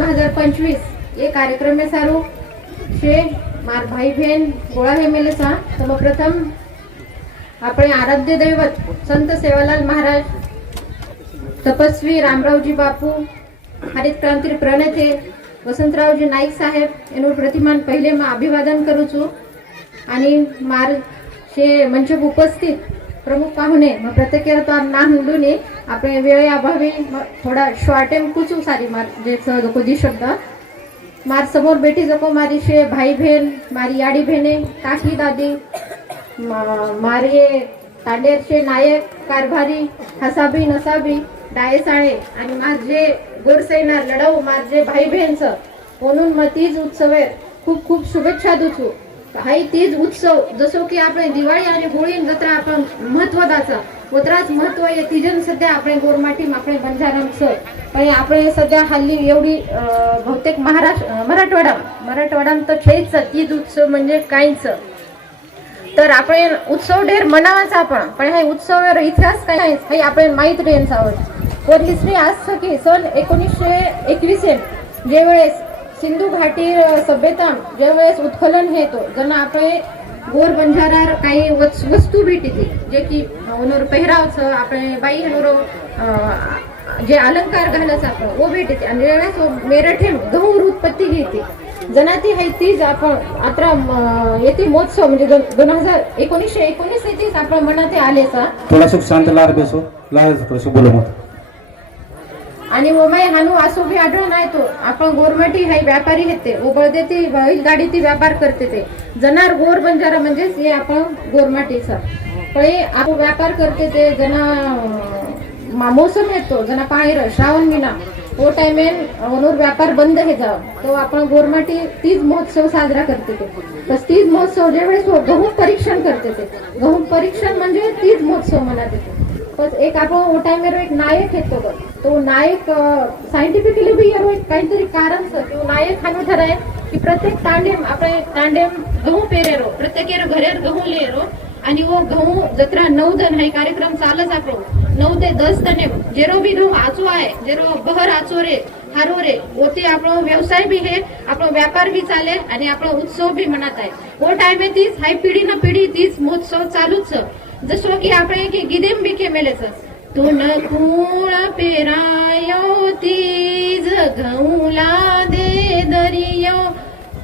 पंचवीस. ये कार्यक्रम में सारू. शे मार भाई बहन गोळा हे मेले सा सर्वप्रथम आपले आराध्य दैवत संत सेवालाल महाराज तपस्वी रामरावजी बापू हरित क्रांती प्रणेते वसंतरावजी नाईक साहेब यांनी प्रतिमान पहिले मग अभिवादन करूचू. आणि मार शे मंच उपस्थित प्रमुख पाहुणे मग प्रत्येकाला तो ना हुंडूने आपण वेळ अभावी थोडा शॉर्टेम कुचू सारी मार जे कोजी शब्द. मार समोर बेटी जको मारी शे भाई बहन मारी याडी बहिणे काकी दादी मारे तांडेरचे नायक कारभारी हसाबी नसाबी डाये साळे आणि माझे गोरसेनार लढाऊ माझे भाई बहिणचं म्हणून मग तीच खूप खूप शुभेच्छा दुचू हाही तीज उत्सव जसो की आपण दिवाळी आणि होळी जत्रा आपण महत्त्व दाचा. उतराच महत्त्व आहे तिजन सध्या आपले गोरमाटी आपण बंजाराम सर पण आपण सध्या हल्ली एवढी बहुतेक महाराष्ट्र मराठवाडा मराठवाडा तर खेळच तीज उत्सव म्हणजे काहीच. तर आपण उत्सव ढेर मनावाचा आपण पण हा उत्सव इतिहास काय आहे हे आपण माहीत रेन सावं पोलिसने आज सकी सन एकोणीसशे एकवीस जे वेळेस सिंधू घाटी सभ्यता ज्यावेळेस उत्खलन हेतो जण आपण गोर बंजारार काही वस्तू भेटते जे की ओनोर पेहरावचं आपण बाई हनोरो जे अलंकार घालच आपण वो भेटी आणि ज्यावेळेस मेरठे गहू उत्पत्ती घेते जनाती है तीज आपण आता येते महोत्सव म्हणजे दोन- दोन हजार एकोणीसशे एकोणीस येतीच आपण मनात आले सा थोड़ा शांत लार बेसो लार थोड़ा सुख बोलो आणि ओमाय हानू असो भी आढळून आहे तो. आपण गोरमाटी हाय व्यापारी येते ओबळदे ती बैल गाडी ती व्यापार करते ते. जनार गोर बंजारा म्हणजेच हे आपण गोरमाटीचा. पण हे आपण व्यापार करते ते जना मा- मोसम येतो जना पाहिर श्रावण महिना. तो टाइमेन ओनूर व्यापार बंद हे जाव. तो आपण गोरमाटी तीज महोत्सव साजरा करते ते. बस तीज महोत्सव ज्यावेळेस हो- गहू परीक्षण करते ते. गहू परीक्षण म्हणजे तीज महोत्सव म्हणत येते. पण एक आपण ओ टाइमेर एक नायक येतो बघ. तो नायक सायंटिफिकली बी यारो एक काहीतरी कारण सर तो नायक हानू ठराय की प्रत्येक तांडेम આપણે તાંડેમ ગહું પહેરેરો પ્રત્યેક ઘરે ગહું લેરો आणि वो गहू जत्रा नऊ दन हा कार्यक्रम चालच आपलो नऊ ते दस दने जेरो बी गहू आचो आहे जेरो बहर आचो रे हारो रे वो ते आपलो व्यवसाय बी हे आपलो व्यापार बी चाले आणि आपलो उत्सव बी मनात आहे वो टाइमे तीच हाय पिढी न पिढी तीच महोत्सव चालूच छ. जसो की આપણે की गिदेम बी केमेले छ. तुन कूळ पेरायो तीज जगौला दे दरियो.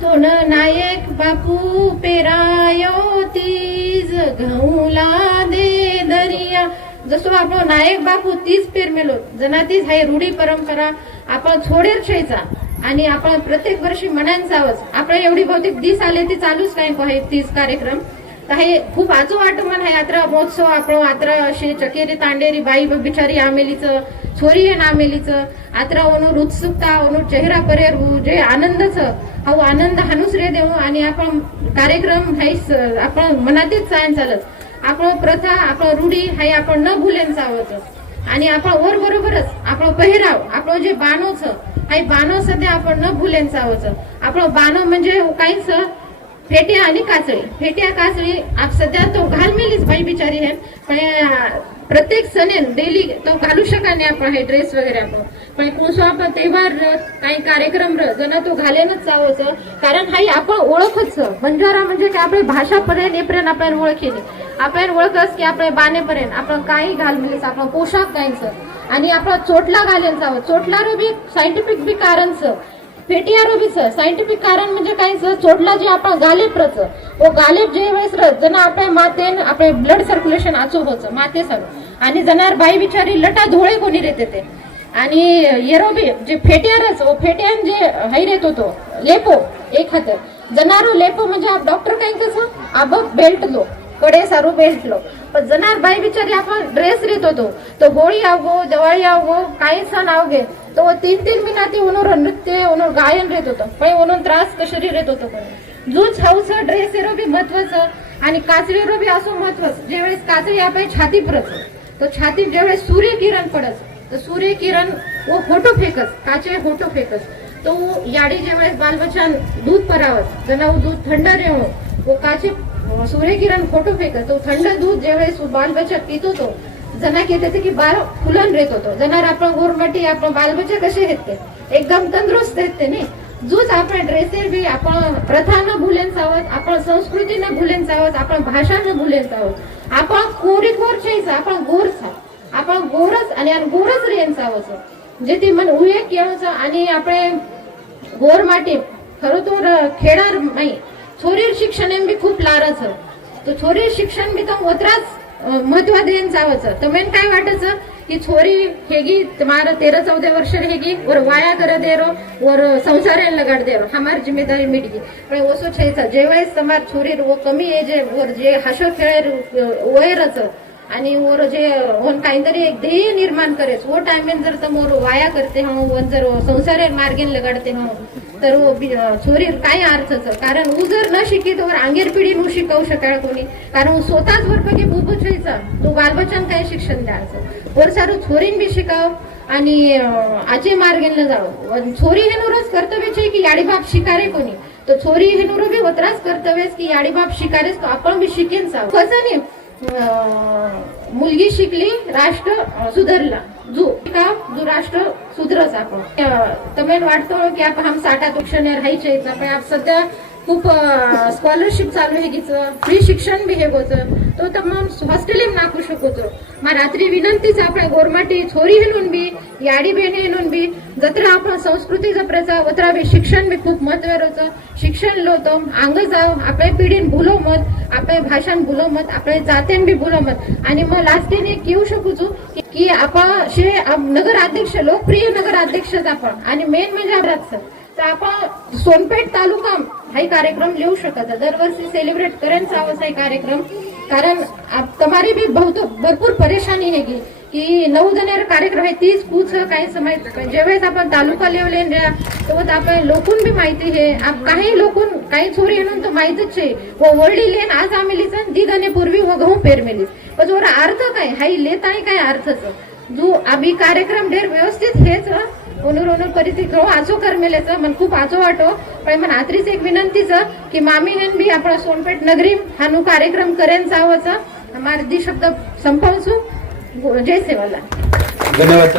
तुन नायक बापू पेरायो तीज जगौला दे दरिया. जसो आपण नायक बापू तीच पेरमेलो जना तीच हाय रूढी परंपरा. आपण छोडेर छयचा आणि आपण प्रत्येक वर्षी मनांचा जावंच आपण एवढी बहुतेक दिस आले ती चालूच काय तीच कार्यक्रम. तर हे खूप आजो आठवण आहे. यात्रा महोत्सव आपण आत्रा असे चकेरी तांडेरी बाई बिचारी आमेलीचं छोरी आहे आमेलीचं. आत्रा ओनूर उत्सुकता ओनूर चेहरा परेर जे आनंदच. हा आनंद हानूच रे देऊ आणि आपण कार्यक्रम हाय आपण मनातच सायन चालत. आपण प्रथा आपण रूढी हाय आपण न भुलेन चावत. आणि आपण वर बरोबरच आपण पहिराव आपण जे बाणोच हाय बाणो सध्या आपण न भुलेन चावच आपण बाणो म्हणजे काहीच फेट्या आणि काचळी फेट्या काचळी आप सध्या तो घाल मेलीच बाई बिचारी आहे पण प्रत्येक सणेन डेली तो घालू शका नाही आपण हे ड्रेस वगैरे आपण. पण कोणसो आपण तेव्हार र, काही कार्यक्रम र जण तो घालेनच जावंच. कारण हाई आपण ओळखच. बंजारा म्हणजे की आपली भाषा पर्यंत येपर्यंत आपण ओळखेली आपण ओळखच की आपण बाणेपर्यंत आपण काही घाल आपण पोशाख काहीच आणि आपण चोटला घालेन जावं. चोटला बी सायंटिफिक बी कारणच. फेटियारो बी सायंटिफिक कारण म्हणजे काय सर चोटला जे आपण गालेप रच ओ गालेप जे वेळेस रच जना आपल्या मातेन आपले ब्लड सर्क्युलेशन आचो होच माते सर आणि जनार बाई बिचारी लटा धोळे कोणी रेते ते आणि येरोबी जे फेटियारच ओ फेट्यान जे हाई रेत होतो लेपो एक हात जनारो लेपो म्हणजे आप डॉक्टर काय कसं आब बेल्ट लो कडे सारू बेल्ट लो पण जनार बाई बिचारी आपण ड्रेस रेत होतो. तो होळी आवगो दिवाळी आवगो काही सण आवगे तो तीन तीन महिना ती उनोर नृत्य उनोर गायन रेत होतं. पण उनोर त्रास कशरी रेत होतो पण जूच हाऊस ड्रेस एरो बी महत्वाचं आणि काचळीरो बी असो महत्वाचं. ज्यावेळेस काचळी आपण छाती परत तो छातीत ज्यावेळेस सूर्यकिरण पडत तर सूर्यकिरण वो फोटो फेकस काचे फोटो फेकस तो याडी ज्यावेळेस बालबच्चान दूध परावत जनाव दूध थंड रेवणो वो काचे सूर्यकिरण फोटो फेकस तो थंड दूध ज्यावेळेस बालबच्चा पितो तो जणाक येते की बाल फुलन रेत होतो. जनार आपण गोरमटी आपण बालबच्चे कसे येते एकदम तंदुरुस्त येते नी जूच आपण ड्रेसेर बी आपण प्रथा न भुलेन चावत आपण संस्कृती न भुलेन चावत आपण भाषा न भुलेन चावत आपण कोरी कोर छेच आपण गोर छा आपण गोरच आणि गोरच रेन चावच जे ती मन उये केळच आणि आपण गोर माटी खरो तोर खेडार नाही. छोरीर शिक्षण बी खूप लारच तो छोरीर शिक्षण बी तो उतराच महत्त्व देन जावचं तर मेन काय वाटायचं? की छोरी हेगी मार तेरा चौदा वर्ष हेगी और वाया कर दे रो और संसार लगाड़ दे रो हमार जिम्मेदारी मिट गई पण ओसो छेचा जेवेळेस तुम्हाला छोरी वो कमी एज और जे हसो खेळ वयरच आणि वर जे ओन काहीतरी एक ध्येय निर्माण करेस. वो टाइमेन जर तमोर वाया करते हो वन जर संसारे मार्गेन लगाडते हो तर वो छोरी काय अर्थच? कारण उ जर न शिकी तर आंगेर पिढी नू शिकवू शकाळ कोणी. कारण स्वतःच वर पगे बुबू छायचा तो बालबच्चान काय शिक्षण द्यायचं? वर सारू छोरीन बी शिकाव आणि आजे मार्गेन जाव. छोरी हे नुरच कर्तव्य की याडी बाप शिकारे कोणी? तो छोरी हे नुरो बी होत्राच कर्तव्यस की याडी बाप तो आपण बी शिकेन जाऊ कसं नाही. मुलगी शिकली राष्ट्र सुधरला. जो का? जो राष्ट्र सुधरच आपण तमेन वाटतो की आपण हम साठा तुक्षण राहायचे पण आप सध्या खूप स्कॉलरशिप चालू आहे गीच फ्री शिक्षण बी हे गोच तो तर मग हॉस्टेल नाकू शकतो. मग रात्री विनंतीच आपण गोरमाटी छोरी हेनून बी याडी बेने हेनून बी जत्रा आपण संस्कृती जपरायचा वत्रा बी शिक्षण बी खूप महत्वाचं शिक्षण लोतो अंग जाव आपल्या पिढीन भुलो मत आपल्या भाषान भुलो मत आपल्या जातेन बी भुलो मत. आणि मग लास्टेन एक येऊ शकूचो की- की आपण शे आप- नगराध्यक्ष लोकप्रिय नगराध्यक्षच आपण. आणि मेन म्हणजे आपल्याच तर आपण सोनपेठ तालुका हा कार्यक्रम लिहू शकत दरवर्षी सेलिब्रेट करेन चावस हा कार्यक्रम. कारण તમારી બી बहुत भरपूर परेशानी હેગી की नऊ जण कार्यक्रम आहे तीच पूछ काही समज ज्यावेळेस आपण तालुका लेवल तेव्हा आपण लोकून बी माहिती हे काही लोकून काही चोरी येणून तर माहितच आहे. व वडली लेन आज आम्ही लिसन दी गणे पूर्वी व गहू पेरमेलीस पण जोर अर्थ काय? हाई लेत आहे काय अर्थच? जो आम्ही कार्यक्रम ढेर व्यवस्थित हेच उनूर उनूर परिस्थिती हो आजो कर मन खूप आजो वाटो. पण मन आत्रीच एक विनंतीच की मामी हेन बी आपण सोनपेठ नगरी हा हानू कार्यक्रम करेन जावचं मारदी शब्द संपवसू जय सेवाला धन्यवाद.